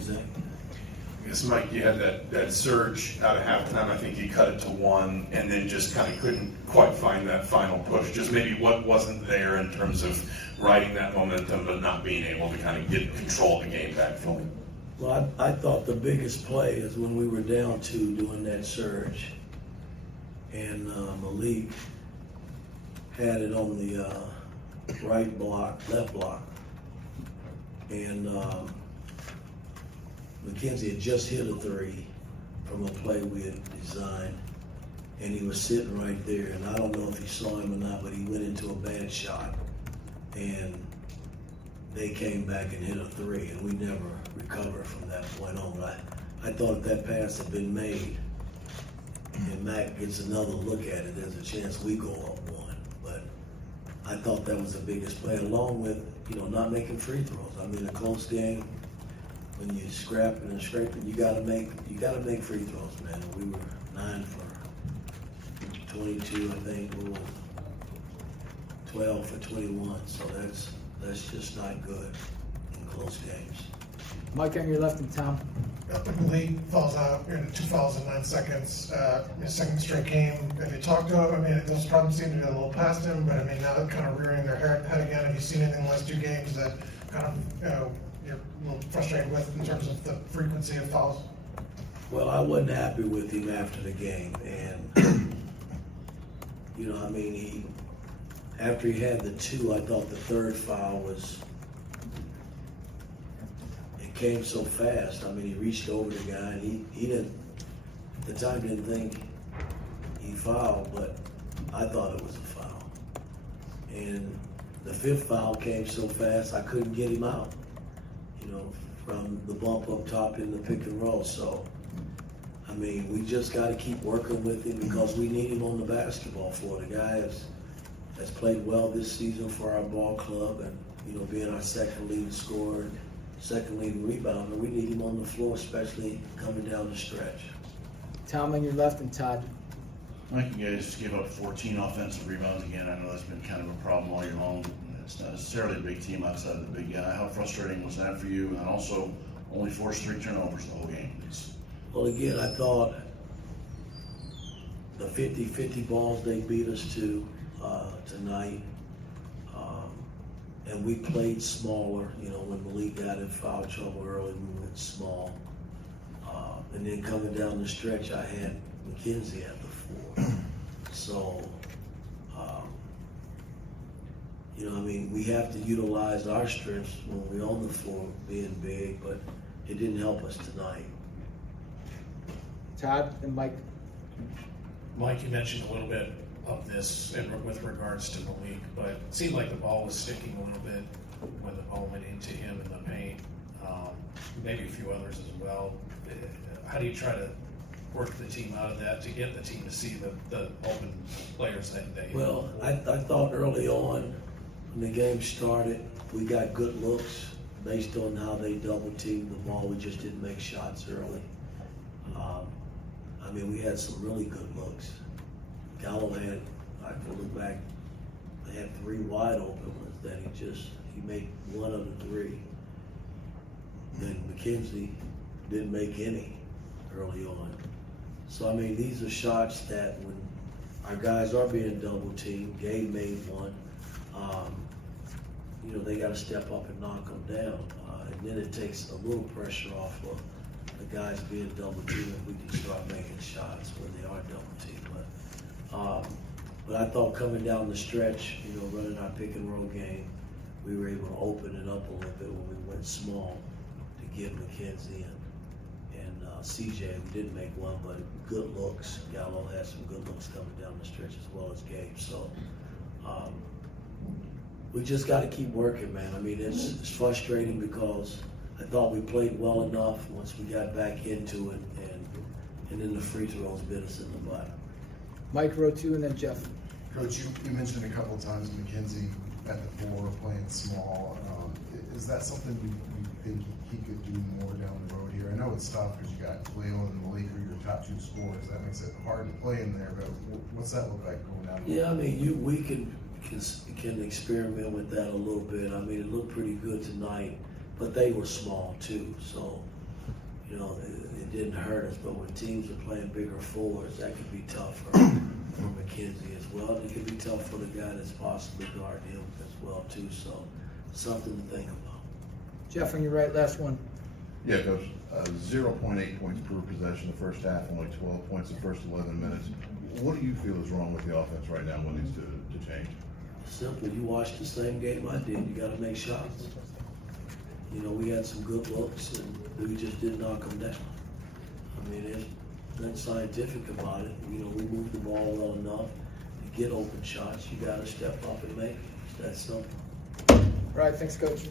Zach? I guess, Mike, you had that surge out of halftime. I think you cut it to 1 and then just kind of couldn't quite find that final push. Just maybe what wasn't there in terms of riding that momentum but not being able to kind of get control of the game back fully. Well, I thought the biggest play is when we were down 2 doing that surge. And Malik had it on the right block, left block. And McKenzie had just hit a 3 from a play we had designed, and he was sitting right there. And I don't know if you saw him or not, but he went into a bad shot, and they came back and hit a 3, and we never recovered from that point on. But I thought if that pass had been made, and Mac gets another look at it, there's a chance we go up 1. But I thought that was the biggest play, along with not making free throws. I mean, a close game, when you scrapping and scraping, you gotta make free throws, man. We were 9 for 22, I think. We were 12 for 21. So that's just not good in close games. Mike, on your left, and Tom. Malik falls out, 2 fouls in 9 seconds, second straight game. Have you talked to him? I mean, those problems seem to be a little past him, but I mean, now they're kind of rearing their head again. Have you seen anything in the last 2 games that kind of, you're a little frustrated with in terms of the frequency of fouls? Well, I wasn't happy with him after the game, and I mean, after he had the 2, I thought the 3rd foul came so fast. I mean, he reached over the guy, and he didn't, at the time, didn't think he fouled, but I thought it was a foul. And the 5th foul came so fast, I couldn't get him out, from the bump up top in the pick and roll. So, I mean, we just got to keep working with him because we need him on the basketball floor. The guy has played well this season for our ball club, and, being our second leading scorer, second leading rebounder, we need him on the floor, especially coming down the stretch. Tom, on your left, and Todd. Mike, you guys gave up 14 offensive rebounds again. I know that's been kind of a problem all year long. It's not necessarily a big team outside of the big guy. How frustrating was that for you? And also, only forced 3 turnovers the whole game. Well, again, I thought the 50-50 balls they beat us to tonight, and we played smaller. When Malik got in foul trouble early, we went small. And then coming down the stretch, I had McKenzie at the 4. So, I mean, we have to utilize our strengths when we're on the floor, being big, but it didn't help us tonight. Todd and Mike. Mike, you mentioned a little bit of this with regards to Malik, but it seemed like the ball was sticking a little bit when the ball went into him in the paint. Maybe a few others as well. How do you try to work the team out of that to get the team to see the open players that day? Well, I thought early on when the game started, we got good looks based on how they double teamed the ball. We just didn't make shots early. I mean, we had some really good looks. Gallo had, I can look back, they had 3 wide open ones that he made 1 of the 3. Then McKenzie didn't make any early on. So, I mean, these are shots that when our guys are being double teamed, Gabe made 1, they got to step up and knock them down. And then it takes a little pressure off of the guys being double teamed if we can start making shots when they are double teamed. But I thought coming down the stretch, running our pick and roll game, we were able to open it up a little bit when we went small to get McKenzie and CJ. We didn't make 1, but good looks. Gallo had some good looks coming down the stretch as well as Gabe. So we just got to keep working, man. I mean, it's frustrating because I thought we played well enough once we got back into it, and then the free throws bit us in the butt. Mike, row 2, and then Jeff. Coach, you mentioned a couple of times McKenzie at the 4 playing small. Is that something you think he could do more down the road here? I know it's tough because you got Waylon and Malik are your top 2 scorers. That makes it hard to play in there, but what's that look like going down the road? Yeah, I mean, we can experiment with that a little bit. I mean, it looked pretty good tonight, but they were small too. So you know, it didn't hurt us, but when teams are playing bigger forwards, that could be tough for McKenzie as well. And it could be tough for the guy that's possibly guarding him as well too, so something to think about. Jeff, on your right, last one. Yeah, Coach, 0.8 points per possession the first half, only 12 points the first 11 minutes. What do you feel is wrong with the offense right now? What needs to change? Simple, you watched the same game I did, you gotta make shots. You know, we had some good looks and we just didn't knock them down. I mean, there's nothing scientific about it. You know, we moved the ball well enough to get open shots. You gotta step up and make it. It's that simple. All right, thanks, Coach.